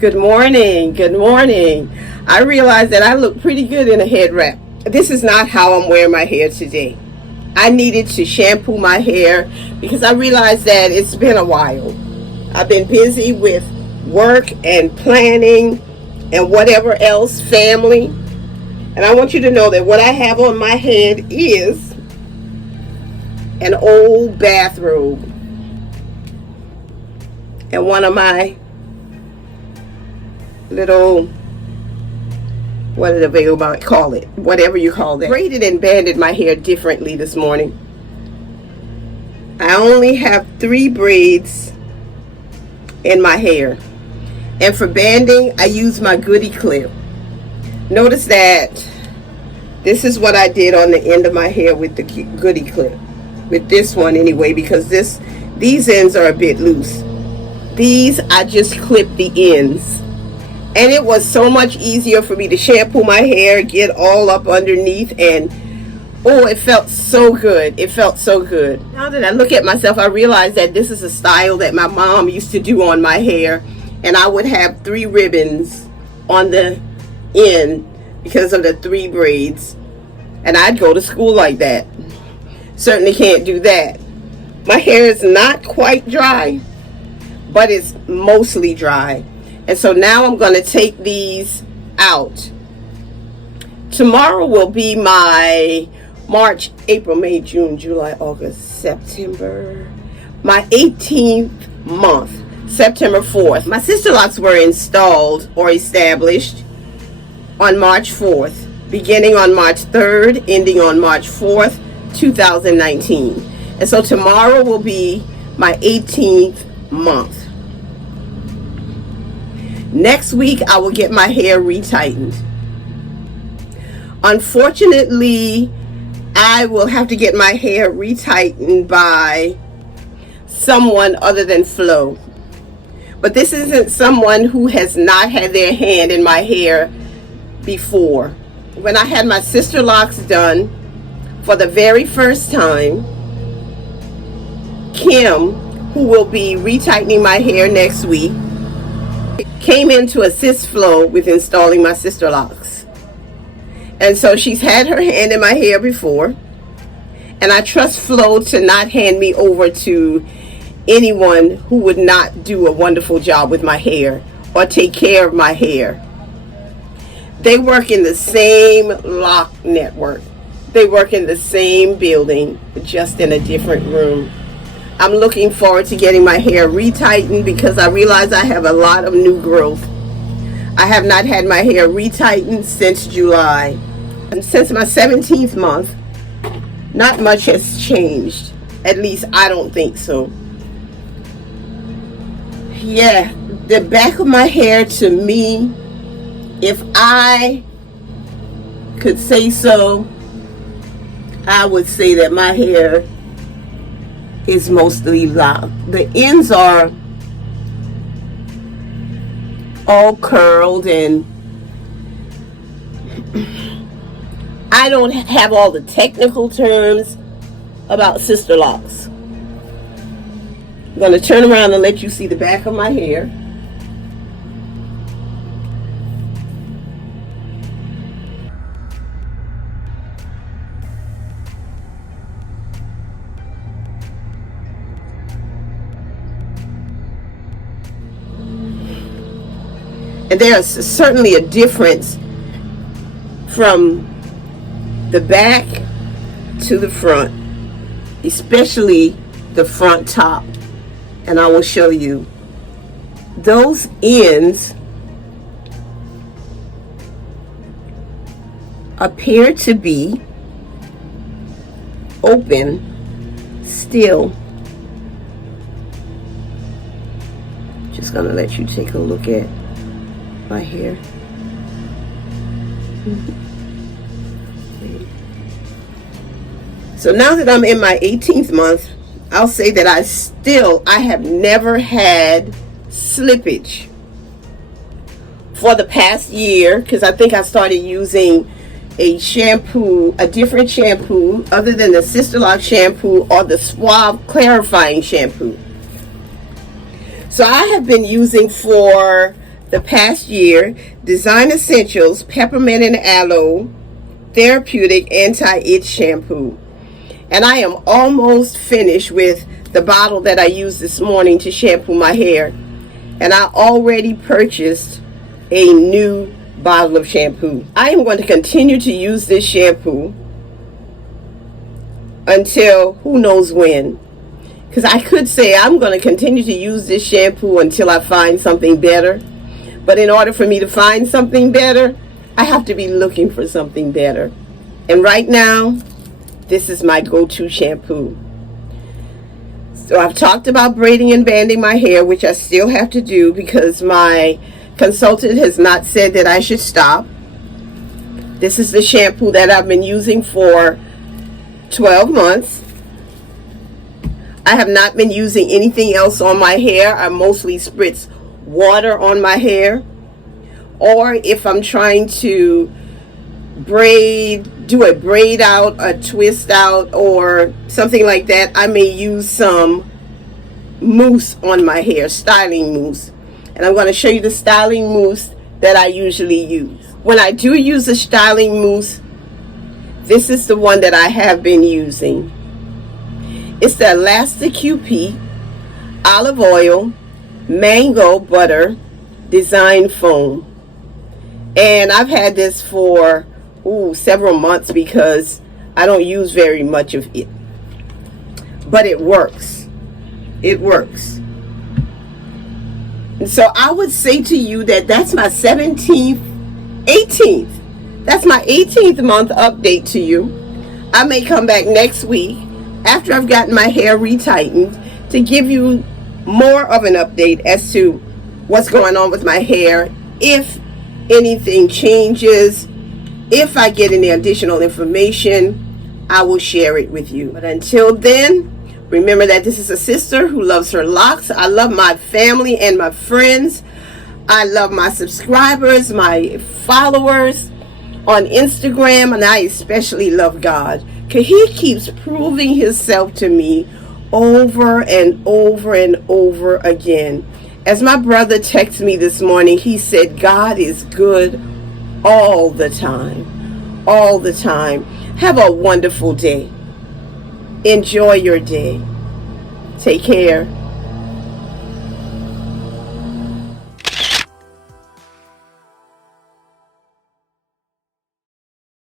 Good morning. Good morning. I realized that I look pretty good in a head wrap. This is not how I'm wearing my hair today. I needed to shampoo my hair because I realized that it's been a while. I've been busy with work and planning and whatever else, family. And I want you to know that what I have on my head is an old bathrobe and one of my little, what did they call it? Whatever you call that. Braided and banded my hair differently this morning. I only have 3 braids in my hair. And for banding, I use my Goodie clip. Notice that this is what I did on the end of my hair with the Goodie clip. With this one anyway, because these ends are a bit loose. These, I just clipped the ends. And it was so much easier for me to shampoo my hair, get all up underneath, and oh, it felt so good. It felt so good. Now that I look at myself, I realize that this is a style that my mom used to do on my hair, and I would have 3 ribbons on the end because of the 3 braids, and I'd go to school like that. Certainly can't do that. My hair is not quite dry, but it's mostly dry. And so now I'm going to take these out. Tomorrow will be my March, April, May, June, July, August, September. My 18th month, September 4th. My Sisterlocks were installed or established on March 4th, beginning on March 3rd, ending on March 4th, 2019. And so tomorrow will be my 18th month. Next week, I will get my hair retightened. Unfortunately, I will have to get my hair retightened by someone other than Flo. But this isn't someone who has not had their hand in my hair before. When I had my Sisterlocks done for the very first time, Kim, who will be retightening my hair next week, came in to assist Flo with installing my Sisterlocks. And so she's had her hand in my hair before, and I trust Flo to not hand me over to anyone who would not do a wonderful job with my hair or take care of my hair. They work in the same lock network. They work in the same building, just in a different room. I'm looking forward to getting my hair retightened because I realize I have a lot of new growth. I have not had my hair retightened since July. And since my 17th month, not much has changed. At least I don't think so. Yeah, the back of my hair, to me, if I could say so, I would say that my hair is mostly locked. The ends are all curled, and I don't have all the technical terms about Sisterlocks. I'm going to turn around and let you see the back of my hair. And there's certainly a difference from the back to the front, especially the front top. And I will show you. Those ends appear to be open still. Just gonna let you take a look at my hair. So now that I'm in my 18th month, I'll say that I have never had slippage for the past year, because I think I started using a shampoo, a different shampoo other than the Sisterlock shampoo or the Suave clarifying shampoo. So I have been using for the past year, Design Essentials Peppermint and Aloe Therapeutic Anti-Itch Shampoo. And I am almost finished with the bottle that I used this morning to shampoo my hair. And I already purchased a new bottle of shampoo. I am going to continue to use this shampoo until who knows when. Because I could say I'm going to continue to use this shampoo until I find something better. But in order for me to find something better, I have to be looking for something better. And right now, this is my go-to shampoo. So I've talked about braiding and banding my hair, which I still have to do because my consultant has not said that I should stop. This is the shampoo that I've been using for 12 months. I have not been using anything else on my hair. I mostly spritz water on my hair. Or if I'm trying to do a braid out, a twist out, or something like that, I may use some mousse on my hair, styling mousse. And I'm going to show you the styling mousse that I usually use. When I do use a styling mousse, this is the one that I have been using. It's the Elastic QP Olive Oil Mango Butter Design Foam. And I've had this for several months because I don't use very much of it. But it works. It works. And so I would say to you that that's my 18th. That's my 18th month update to you. I may come back next week after I've gotten my hair retightened to give you more of an update as to what's going on with my hair, if anything changes. If I get any additional information, I will share it with you. But until then, remember that this is a sister who loves her locks. I love my family and my friends. I love my subscribers, my followers on Instagram, and I especially love God, because He keeps proving Himself to me over and over and over again. As my brother texted me this morning, he said, God is good all the time. All the time. Have a wonderful day. Enjoy your day. Take care.